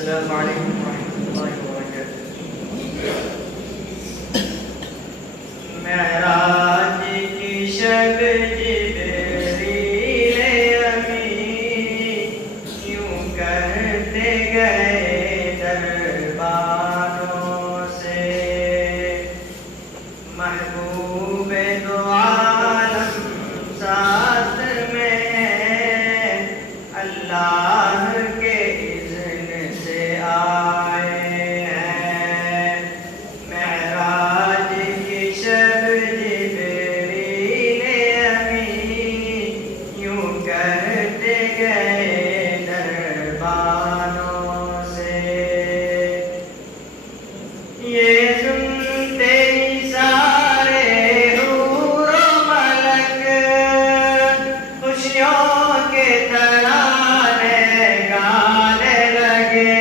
السلام علیکم ورحمۃ اللہ وبرکاتہ۔ معراج کی شب جبریل امین یوں کہتے گئے دربانوں سے، محبوب دو عالم ساتھ میں ہیں، اللہ کے اذن سے آئے ہیں۔ معراج کی شب جبریل امین یوں کہتے گئے دربانوں سے، یہ سنتے ہی سارے حور و ملک خوشیوں کے ترانے گانے لگے۔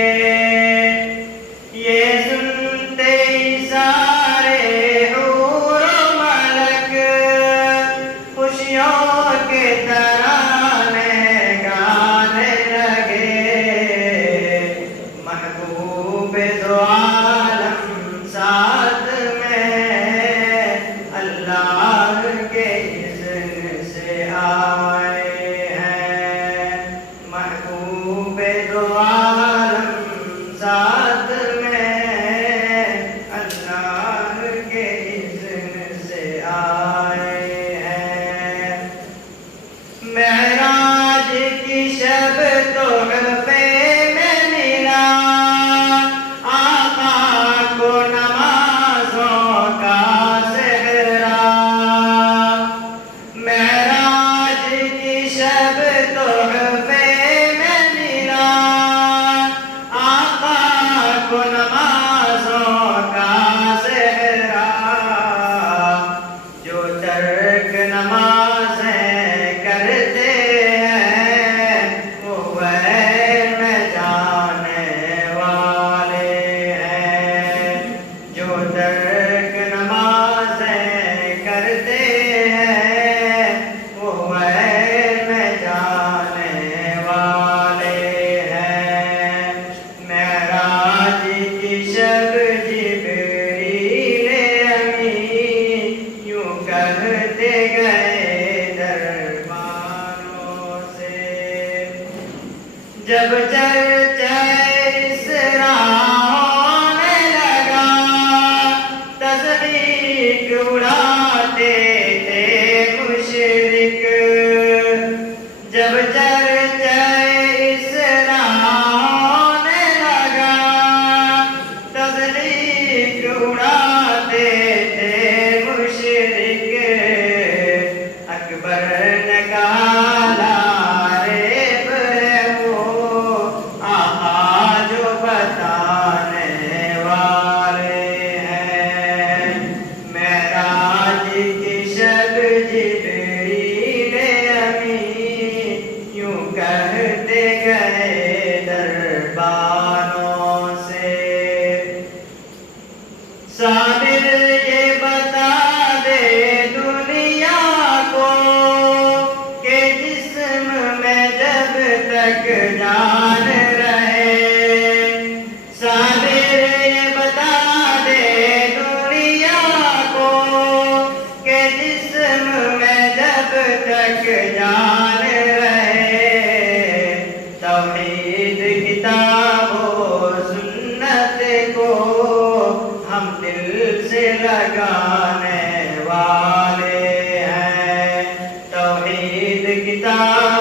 یہ سنتے ہی سارے حور و ملک خوشیوں کے ترانے گانے لگے۔ محبوب دو عالم ساتھ میں اللہ کے اذن سے آئے ہیں۔ محبوب دو عالم ساتھ میں اللہ کے اذن سے آئے ہیں۔ معراج کی شب تحفے میں ملا آقا کو نمازوں کا صحرا۔ معراج کی شب تحفے میں ملا آقا کو نمازوں کا صحرا۔ جو ترک نمازیں کرتے ہیں وہ غیر میں جانے والے ہیں۔ جو ترک نمازیں کرتے ہیں وہ غیر میں جانے والے ہیں۔ معراج کی شب جبریل امین یوں کہتے گئے دربانوں سے، جب چرچہ اسرا ہونے لگا تسبیح اڑاتے تھے مشرک۔ جب چرچہ اسرا ہونے لگا تسبیح اڑاتے تھے مشرک۔ اکبر نے کہا لا ریب ہے وہ آقا جو بتانے والے ہیں۔ معراج کی شب جبریل امین یوں کہتے گئے دربانوں سے، صابر یہ بتا دے دنیا کو کہ جسم میں جب تک جان رہے۔ صابر یہ بتا دے دنیا کو کہ جسم میں جب تک جان رہے۔ توحید کتاب و سنت کو ہم دل سے لگانے والے ہیں۔ توحید کتاب